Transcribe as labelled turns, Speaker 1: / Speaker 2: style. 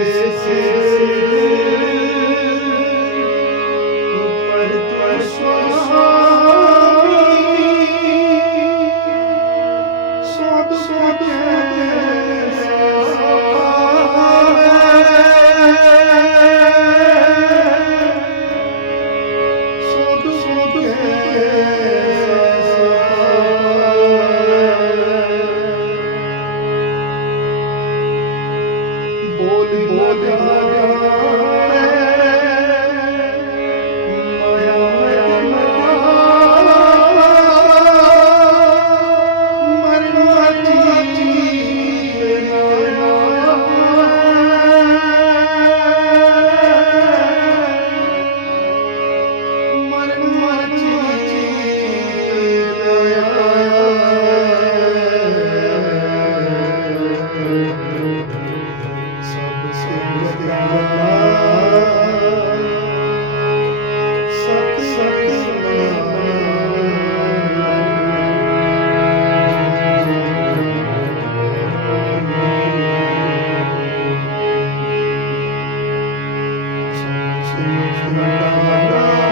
Speaker 1: Sim, sim, sim. બોલી બોલ્યા Krishna